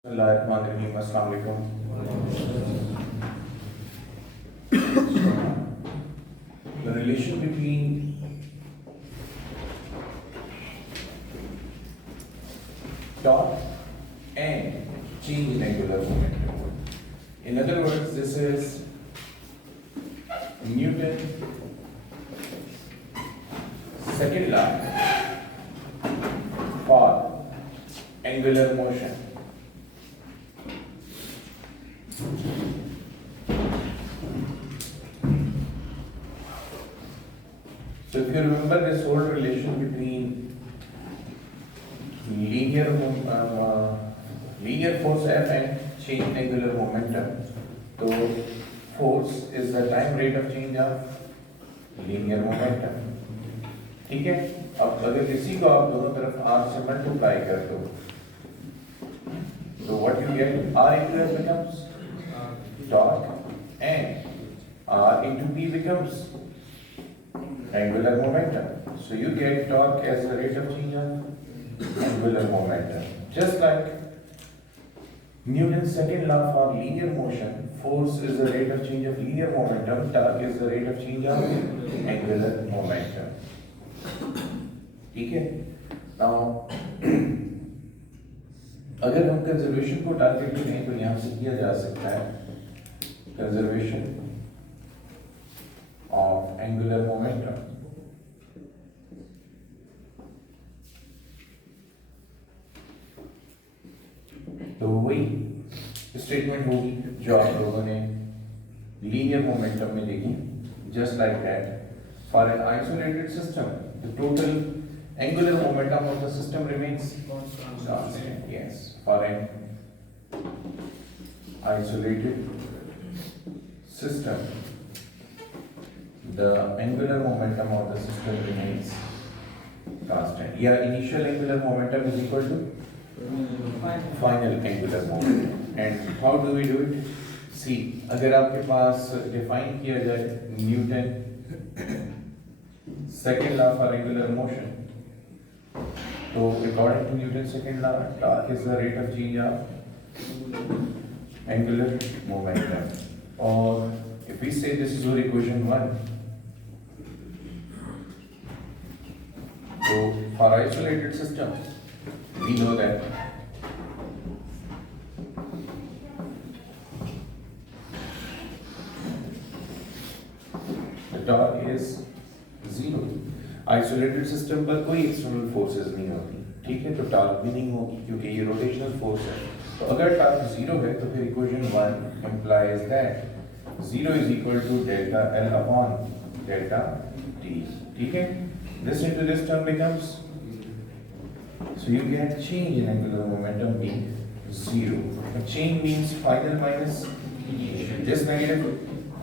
Bismillahirrahmanirrahim. Assalamu alaikum. The relation between torque and change in angular momentum. In other words, this is Newton second law for angular motion. So if you remember this whole relation between linear force F and change in angular momentum, so force is the time rate of change of linear momentum. ठीक है, अब अगर इसी को आप दोनों तरफ r से मल्टीप्लाई कर दो, so what you get, r into f becomes torque and r into p becomes angular momentum. So you get torque as the rate of change of angular momentum. Just like Newton's second law for linear motion, force is the rate of change of linear momentum, torque is the rate of change of angular momentum. ठीक है? Now अगर हम conservation को target करें तो यहाँ से किया जा सकता है कंजर्वेशन of angular momentum. तो वही स्टेटमेंट होगी जो आप लोगों ने लीनियर मोमेंटम में देखी. Just like that, for an isolated system, the total angular momentum of the system remains constant. Yes, for an isolated system, the angular momentum of the system remains constant. Yeah, initial angular momentum is equal to final angular momentum. And how do we do it? See, अगर आपके पास define किया जाए Newton second law for angular motion, तो according to Newton's second law, torque is the rate of change of angular momentum. Or if we say this is your equation 1, so for isolated systems, we know that the torque is 0. Isolated system पर कोई external forces नहीं होती, ठीक है, तो torque भी नहीं होगी क्योंकि ये रोटेशनल फोर्स है. तो अगर टॉर्क 0 है तो फिर equation 1 implies that 0 is equal to delta L upon delta T. ठीक है, this into this term becomes, so you get change in angular momentum being 0. A change means final minus this negative.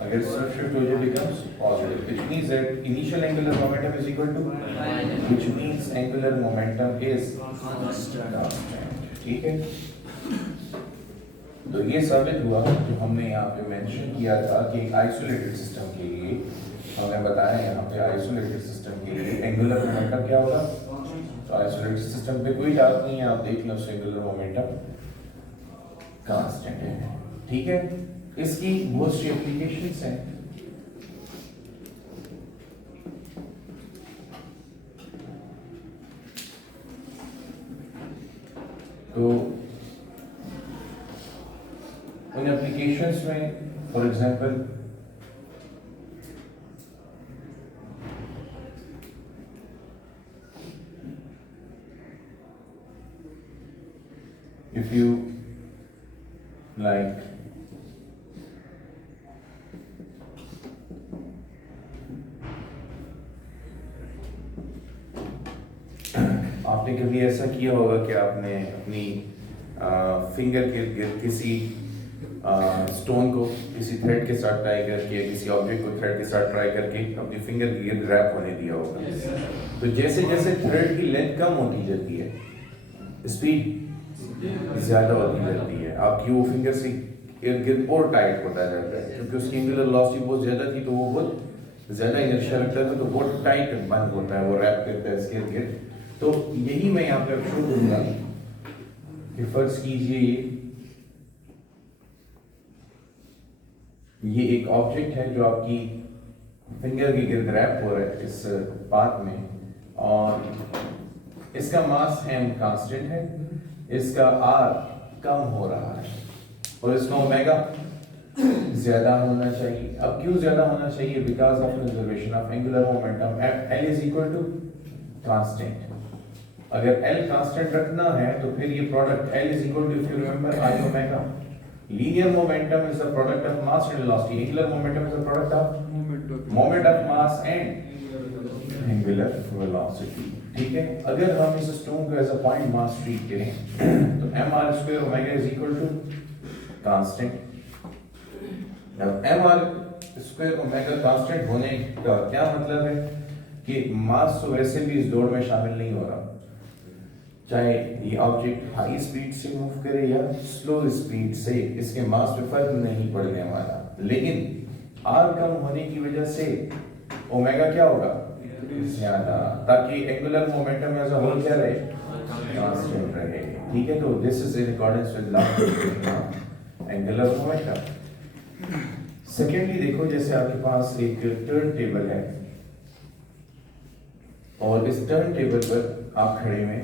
अगर substitute हो जाए becomes positive, which means that initial angular momentum is equal to, which means angular momentum is constant. ठीक है, तो ये साबित हुआ जो हमने यहाँ पे मेंशन किया था कि आइसोलेटेड सिस्टम के लिए हमने बताया यहाँ पे आइसोलेटेड सिस्टम के लिए एंगुलर मोमेंटम क्या होगा. तो आइसोलेटेड सिस्टम पे कोई डाउट नहीं है, आप देख लो एंगुलर मोमेंटम कांस्टेंट है. ठीक है, इसकी बहुत सी एप्लीकेशंस हैं. तो उन एप्लीकेशंस में for example if you like आपने कभी ऐसा किया होगा कि आपने अपनी फिंगर के गिर्द किसी स्टोन को किसी थ्रेड के साथ ट्राई करके, किसी ऑब्जेक्ट को थ्रेड के साथ ट्राई करके अपनी फिंगर के गिर्द रैप होने दिया होगा. तो जैसे जैसे थ्रेड की लेंथ कम होती जाती है, स्पीड ज़्यादा होती जाती है, आपकी वो फिंगर से इर्द गिर्द और टाइट होता जाता है क्योंकि उसकी एंगुलर वेलोसिटी बहुत ज़्यादा थी, तो वो बहुत ज़्यादा इनर्शिया रखता था, तो बहुत टाइट बंद होता है, वो रैप करता है इसके इर्द गिर्द. तो यही मैं यहाँ पे अब शो दूंगा कि फर्ज कीजिए ये एक ऑब्जेक्ट है जो आपकी फिंगर के गिर्द रैप हो रहा है इस पाथ में, और इसका मास m कांस्टेंट है, इसका r कम हो रहा है और इसका ओमेगा ज्यादा होना चाहिए। अब क्यों ज्यादा होना चाहिए? Because of conservation of angular momentum L is equal to constant. अगर L कांस्टेंट रखना है तो फिर ये product L is equal to, if you remember, I omega. Linear momentum is the product of mass and velocity, angular momentum is the product of moment of mass and angular velocity. ठीक है, अगर हम इस stone को as a point mass treat करें तो mr square omega is equal to constant. अब mr square omega constant होने का क्या मतलब है कि मास तो वैसे भी इस दौड़ में शामिल नहीं हो रहा, चाहे ये ऑब्जेक्ट हाई स्पीड से मूव करे या स्लो स्पीड से, इसके मास पे फर्क नहीं पड़ने वाला, लेकिन r कम होने की वजह से ओमेगा क्या होगा? ज्यादा, ताकि angular momentum as a whole क्या रहे? कांस्टेंट रहे। ठीक है, तो this is in accordance with law of angular momentum. Secondly देखो, जैसे आपके पास एक टर्न टेबल है और इस टर्न टेबल पर आप खड़े में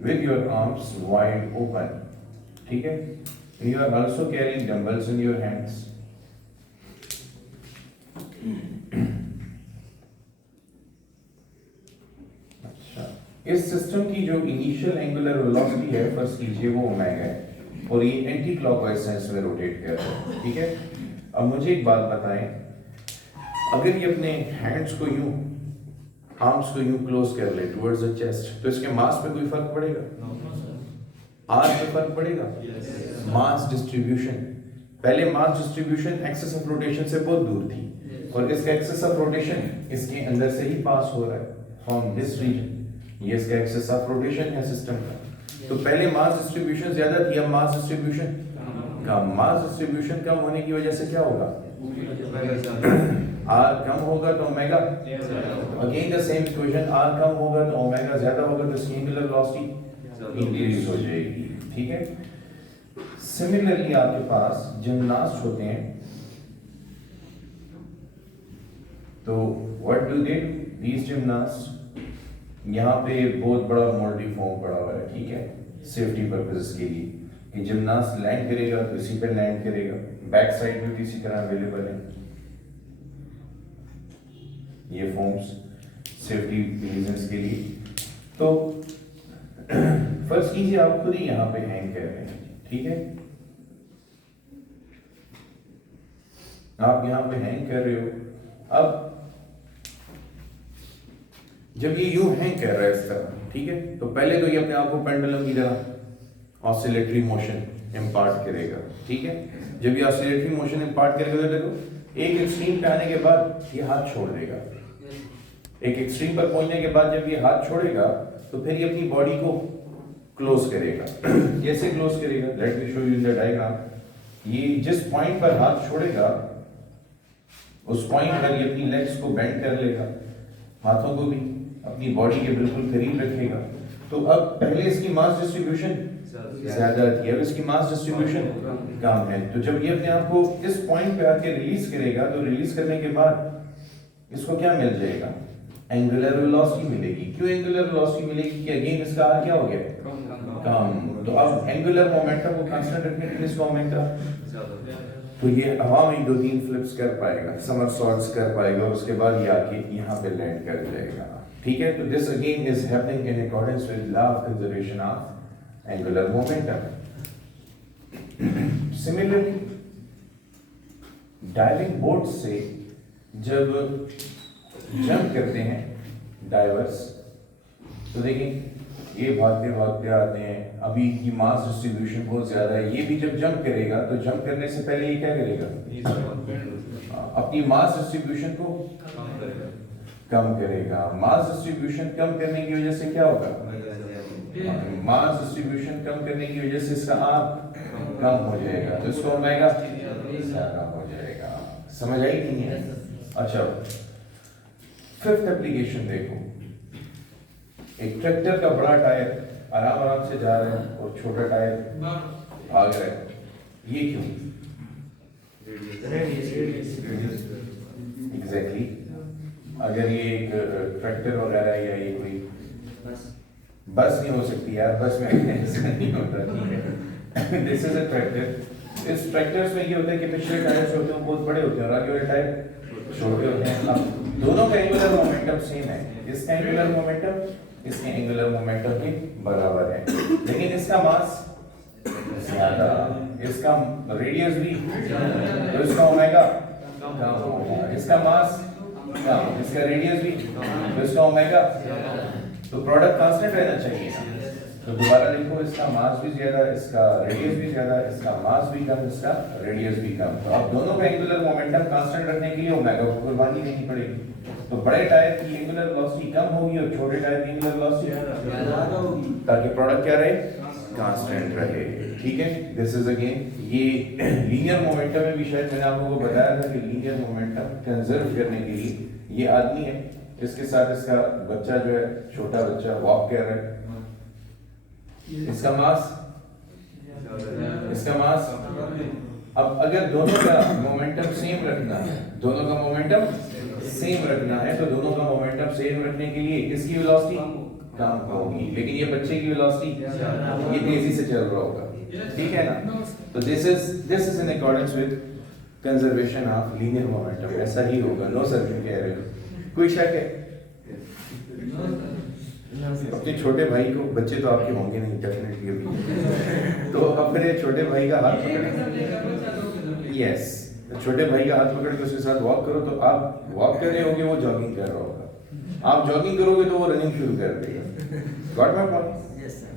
with your arms wide open, ठीक है, you are also carrying dumbbells in your hands। अच्छा, इस सिस्टम की जो इनिशियल एंगुलर वेलोसिटी है फर्ज कीजिए वो ओमेगा है और ये एंटी क्लॉकवाइज सेंस में रोटेट कर रहा है। ठीक है, अब मुझे एक बात बताएं, अगर ये अपने हैंड्स को यूं, आर्म्स को यूं क्लोज कर ले टुवर्ड्स द चेस्ट, तो इसके मास पे कोई फर्क पड़ेगा? आर पे फर्क पड़ेगा? मास डिस्ट्रीब्यूशन, पहले mass distribution axis of rotation से बहुत दूर थी और इसका एक्सेस ऑफ रोटेशन इसके अंदर से ही पास हो रहा है फ्रॉम दिस रीजन, ये इसका एक्सेस ऑफ रोटेशन है सिस्टम का। तो पहले मास डिस्ट्रीब्यूशन ज्यादा थी, अब मास डिस्ट्रीब्यूशन कम। मास डिस्ट्रीब्यूशन कम होने की वजह से क्या होगा? r कम होगा तो omega, again the same equation, r कम होगा तो ओमेगा ज्यादा होगा, तो इसकी एंगुलर वेलोसिटी इंक्रीज हो जाएगी। ठीक है, सिमिलरली आपके पास जिम्नास्ट होते हैं, तो what do they? These gymnast, यहाँ पे बहुत बड़ा मोल्डी फॉर्म पड़ा हुआ है, ठीक है, सेफ्टी पर्पसेस के लिए कि जिम्नास्ट लैंड करेगा तो इसी पे लैंड करेगा, बैक साइड में भी इसी तरह अवेलेबल है ये फॉर्म्स सेफ्टी रीजंस के लिए। तो फर्स्ट कीजिए आप खुद ही यहाँ पे हैंग कर रहे हैं, ठीक है, आप यहाँ पे हैंग कर रहे हो। अब जब ये यूं हैंग कर रहा है इस तरह, ठीक है, तो पहले तो ये अपने आप को पेंडुलम की तरह ऑसिलेटरी मोशन इम्पार्ट करेगा। ठीक है, जब ये ऑसिलेटरी मोशन इम्पार्ट करेगा तो देखो एक एक्सट्रीम पे आने के बाद ये हाथ छोड़ देगा, एक एक्सट्रीम पर पहुंचने के बाद जब ये हाथ छोड़ेगा तो फिर ये अपनी बॉडी को क्लोज करेगा। कैसे क्लोज करेगा? Let me show you in the diagram. ये जिस पॉइंट पर हाथ छोड़ेगा उस पॉइंट पर ये अपनी लेग्स को बेंड कर लेगा, हाथों को भी अपनी बॉडी के बिल्कुल करीब रखेगा। तो अब पहले इसकी मास डिस्ट्रीब्यूशन ज्यादा थी, अब इसकी मास डिस्ट्रीब्यूशन कम है। तो जब ये अपने आप को इस पॉइंट पे आके रिलीज करेगा तो रिलीज करने के बाद इसको क्या मिल जाएगा? एंगुलर वेलोसिटी मिलेगी। क्यों एंगुलर वेलोसिटी मिलेगी? कि अगेन इसका आर क्या हो गया? कम। तो अब एंगुलर मोमेंटम को कांस्टेंट रखने के लिए इसका ओमेगा, तो ये हवा में 2-3 फ्लिप्स कर पाएगा, समरसॉल्ट्स कर पाएगा और उसके बाद ये आके यहाँ पे लैंड कर जाएगा। ठीक है, तो this again is happening in accordance with law of conservation of angular momentum. Similarly diving board से जब जंप करते हैं डाइवर्स, तो देखिए ये भागते भागते आते हैं, अभी की मास डिस्ट्रीब्यूशन बहुत ज्यादा है, ये भी जब जंप करेगा तो जंप करने से पहले ये क्या करेगा? अपनी मास डिस्ट्रीब्यूशन को कम करेगा। मास डिस्ट्रीब्यूशन कम करने की वजह से क्या होगा? मास डिस्ट्रीब्यूशन कम करने की वजह से इसका आर कम हो जाएगा, तो इसको ओमेगा ज्यादा हो जाएगा। समझ आई नहीं है? अच्छा, फिफ्थ एप्लीकेशन देखो, एक ट्रैक्टर का बड़ा टायर आराम आराम से जा रहा है और छोटा टायर भाग रहा है, ये क्यों? एग्जैक्टली। अगर ये एक ट्रैक्टर वगैरह या ये कोई बस नहीं हो सकती यार, बस में ऐसा नहीं होता, ठीक है। This is a tractor. इस ट्रैक्टर्स में ये होता है कि पिछले टायर्स होते हैं बहुत बड़े होते हैं और आगे वाले टायर छोटे होते हैं। अब दोनों का एंगुलर मोमेंटम सेम है, इसका एंगुलर मोमेंटम इसके एंगुलर मोमेंटम के बराबर है, लेकिन इसका मास ज्यादा, इसका रेडियस भी, तो इसका ओमेगा कम होगा, इसका मास कम, इसका रेडियस भी, तो इसका ओमेगा, तो प्रोडक्ट कांस्टेंट रहना चाहिए ना। तो दोबारा देखो, इसका मास भी ज्यादा, इसका रेडियस भी ज्यादा, इसका मास भी कम, इसका रेडियस भी कम, तो अब दोनों का एंगुलर मोमेंटम कांस्टेंट रखने के लिए ओमेगा को कुर्बानी देनी पड़ेगी। तो बड़े टायर की एंगुलर वेलोसिटी कम होगी और छोटे टायर की एंगुलर वेलोसिटी ज्यादा होगी, ताकि प्रोडक्ट क्या रहे, कांस्टेंट रहे, ठीक है। दिस इज अगेन, ये लीनियर मोमेंटम में भी शायद मैंने आप लोगों को बताया था कि लीनियर मोमेंटम कंजर्व करने के लिए ये आदमी है, इसके साथ इसका बच्चा जो है, छोटा बच्चा वॉक कर रहा है, इसका मास, इसका मास। अब अगर दोनों का मोमेंटम सेम रखना है, दोनों का मोमेंटम सेम रखना है, तो दोनों का मोमेंटम सेम रखने के लिए इसकी वेलोसिटी कम होगी, लेकिन ये बच्चे की वेलोसिटी ये तेजी से चल रहा होगा, ठीक है ना। तो this is in accordance with conservation of linear momentum, ऐसा ही होगा। नो सर, क्यों कह रहे हो, कोई शक है? अपने छोटे भाई को, बच्चे तो आपके होंगे नहीं डेफिनेटली अभी, तो अपने छोटे भाई का हाथ पकड़, यस, छोटे भाई का हाथ पकड़ के उसके साथ वॉक करो, तो आप वॉक कर रहे होगे, वो जॉगिंग कर रहा होगा, आप जॉगिंग करोगे तो वो रनिंग शुरू कर देगा। Got my point? Yes sir.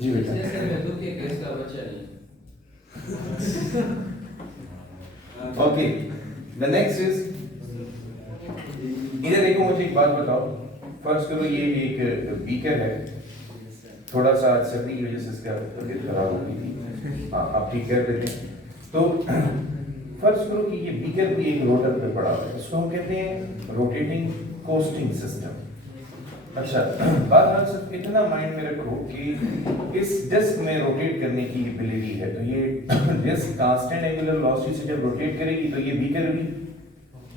जी बेटा। ओके, द नेक्स्ट इज, इधर देखो, मुझे एक बात बताओ, फर्स्ट करो ये एक बीकर है, थोड़ा सा सर्दी की वजह से इसका तबीयत खराब हो गई थी, हाँ आप ठीक कर देते हैं। तो फर्स्ट करो कि ये बीकर भी एक रोटर पे पड़ा हुआ है, इसको हम कहते हैं रोटेटिंग कोस्टिंग सिस्टम। अच्छा, बात सिर्फ इतना माइंड में रखो कि इस डिस्क में रोटेट करने की एबिलिटी है, तो ये डिस्क कांस्टेंट एंगुलर वेलोसिटी से जब रोटेट करेगी तो ये बीकर भी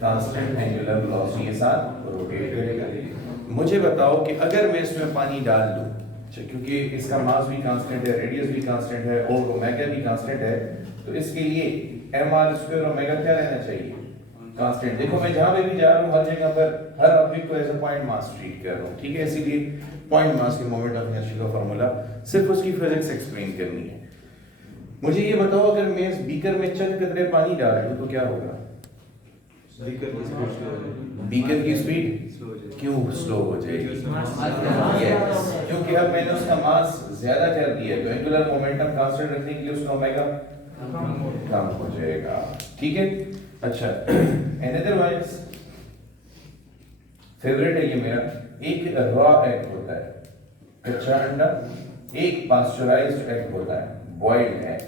कांस्टेंट एंगुलर वेलोसिटी के साथ रोटेट करेगा। मुझे बताओ कि अगर मैं इसमें पानी डाल दूं, क्योंकि इसका मास भी कांस्टेंट है, रेडियस भी कांस्टेंट है और ओमेगा भी कांस्टेंट है, तो इसके लिए mr² ओमेगा क्या रहना चाहिए, कांस्टेंट। देखो मैं जहां पे भी जा रहा हूं, हर जगह पर हर ऑब्जेक्ट को as a point mass treat कर रहा हूं, ठीक है। इसीलिए पॉइंट मास के मोमेंट ऑफ इनर्शिया का फार्मूला सिर्फ उसकी फिजिक्स एक्सप्लेन करनी है। मुझे ये बताओ, अगर मैं इस बीकर में चंद कतरे पानी डाल दूं तो क्या होगा? बीकर की स्पीड क्यों स्लो हो जाएगी? क्योंकि अब मैंने उसका मास ज्यादा कर दिया है, तो एंगुलर मोमेंटम कांस्टेंट रखने के लिए उसका ओमेगा कम हो जाएगा, ठीक है। अच्छा, अनदर वन फेवरेट है ये मेरा, एक रॉ एग होता है, कच्चा अंडा, एक पास्चराइज्ड एग होता है, बॉइल्ड एग।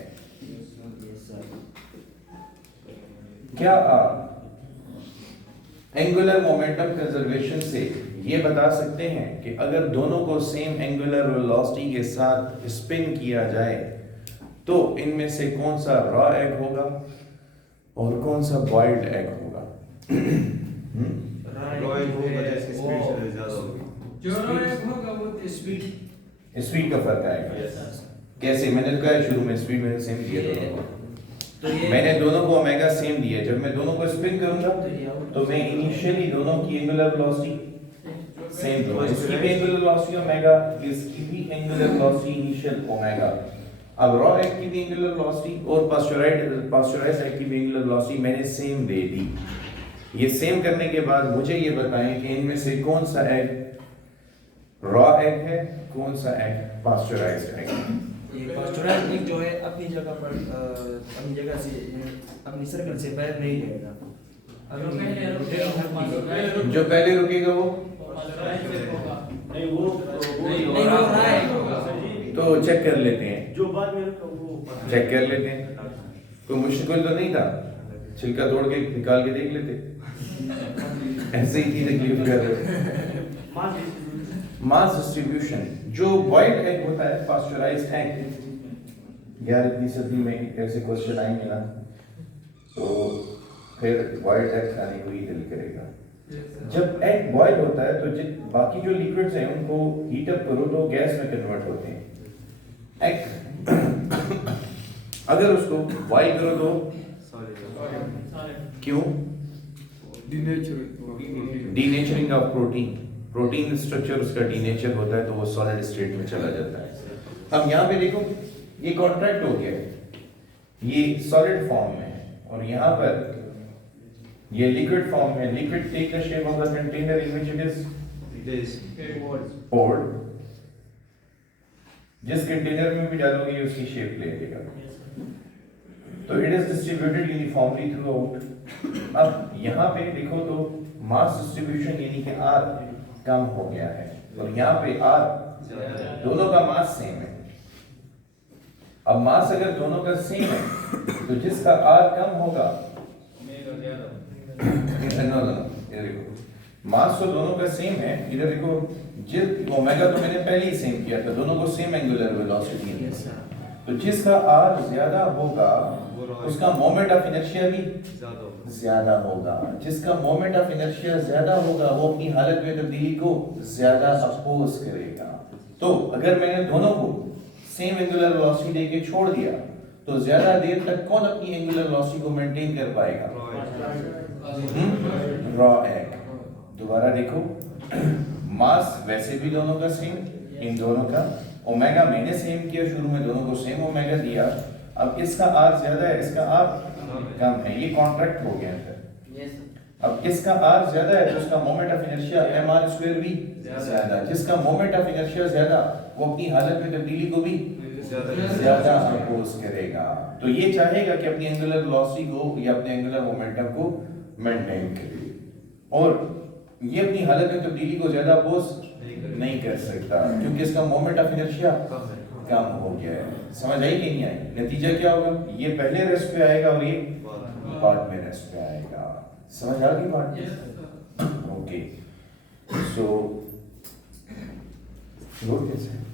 क्या आप एंगुलर मोमेंटम कंजर्वेशन से ये बता सकते हैं कि अगर दोनों को सेम एंगुलर वेलोसिटी के साथ स्पिन किया जाए तो इनमें से कौन सा रॉ एग होगा और कौन सा बॉइल्ड एग होगा? रॉ एग होगा जिसकी स्पीड से ज्यादा होगी, जो रॉ एग होगा वो स्पीड का फर्क आएगा। कैसे? मैंने तो कहा शुरू में स्पीड मैंने सेम दिया दोनों को, मैंने दोनों को ओमेगा सेम दिया, जब मैं दोनों को स्पिन करूंगा तो मैं इनिशियली दोनों की एंगुलर वेलोसिटी सेम दूंगा, इसकी भी एंगुलर वेलोसिटी ओमेगा, इसकी भी एंगुलर वेलोसिटी इनिशियल ओमेगा। अब रॉ एग की भी एंगुलर वेलोसिटी और पास्चराइज्ड एग की भी एंगुलर वेलोसिटी मैंने सेम दे दी। ये सेम करने के बाद मुझे ये बताएं कि इनमें से कौन सा एग रॉ एग है, कौन सा एग पास्चराइज्ड एग है। ये पास्चराइज्ड एग जो है अपनी जगह पर अपनी जगह से अपनी सर्कल से बाहर नहीं जाएगा, जो पहले रुकेगा वो नहीं, वो रॉ एग होगा। तो चेक कर लेते हैं, जो बाद में रखा वो चेक कर लेते हैं, कोई मुश्किल तो नहीं था, छिलका तोड़ के निकाल के देख लेते, ऐसे ही तकलीफ कर रहे। मास डिस्ट्रीब्यूशन जो बॉइल्ड एग होता है पास्चराइज्ड एग यार इतनी सर्दी में ऐसे क्वेश्चन आएंगे ना तो फिर बॉइल्ड एग खाने को ही दिल करेगा जब एग बॉयल होता है तो बाकी जो लिक्विड्स हैं उनको हीट अप करो तो गैस में कन्वर्ट होते हैं एग अगर उसको बॉयल करो तो क्यों डीनेचरिंग ऑफ प्रोटीन स्ट्रक्चर उसका डीनेचर होता है तो वो सॉलिड स्टेट में चला जाता है अब यहाँ पे देखो ये कॉन्ट्रैक्ट हो गया ये सॉलिड फॉर्म में है और यहाँ पर ये लिक्विड फॉर्म में liquid take the shape of the container in which it is poured जिस कंटेनर में भी डालोगे उसकी शेप ले लेगा तो it is distributed uniformly throughout अब यहाँ पे देखो तो मास डिस्ट्रीब्यूशन यानी कि आर कम हो गया है और यहाँ पे आर दोनों का मास सेम है अब मास अगर दोनों का सेम है तो जिसका आर कम होगा इधर देखो मास तो दोनों का सेम है इधर देखो जिस ओमेगा तो मैंने पहले ही सेम किया था दोनों को सेम एंगुलर वेलोसिटी है तो जिसका आर ज्यादा होगा उसका मोमेंट ऑफ इनर्शिया भी ज्यादा होगा जिसका मोमेंट ऑफ इनर्शिया ज्यादा होगा वो अपनी हालत में तब्दीली को ज्यादा अपोज करेगा तो अगर मैंने दोनों को सेम एंगुलर वेलोसिटी देके छोड़ दिया तो ज्यादा देर तक कौन अपनी एंगुलर वेलोसिटी को मेंटेन कर पाएगा रॉ एग दोबारा देखो मास वैसे भी दोनों का सेम इन दोनों का ओमेगा मैंने सेम किया शुरू में दोनों को सेम ओमेगा दिया अब इसका आर ज्यादा है इसका आर कम है ये कॉन्ट्रैक्ट हो गया है अब इसका आर ज्यादा है तो उसका moment of inertia mr square भी ज्यादा जिसका मोमेंट ऑफ इनर्शिया ज्यादा वो अपनी हालत में तब्दीली को भी ज्यादा अपोज करेगा तो ये चाहेगा कि अपनी एंगुलर वेलोसिटी को या अपने एंगुलर मोमेंटम को मेंटेन करे और ये अपनी हालत में तब्दीली को ज्यादा अपोज नहीं कर सकता क्योंकि इसका मोमेंट ऑफ इनर्शिया कम हो गया है समझ आई कि नहीं आई नतीजा क्या होगा ये पहले रेस्ट पे आएगा और ये बाद में रेस्ट पे आएगा समझ आ गई बात ओके सो लोड कैसे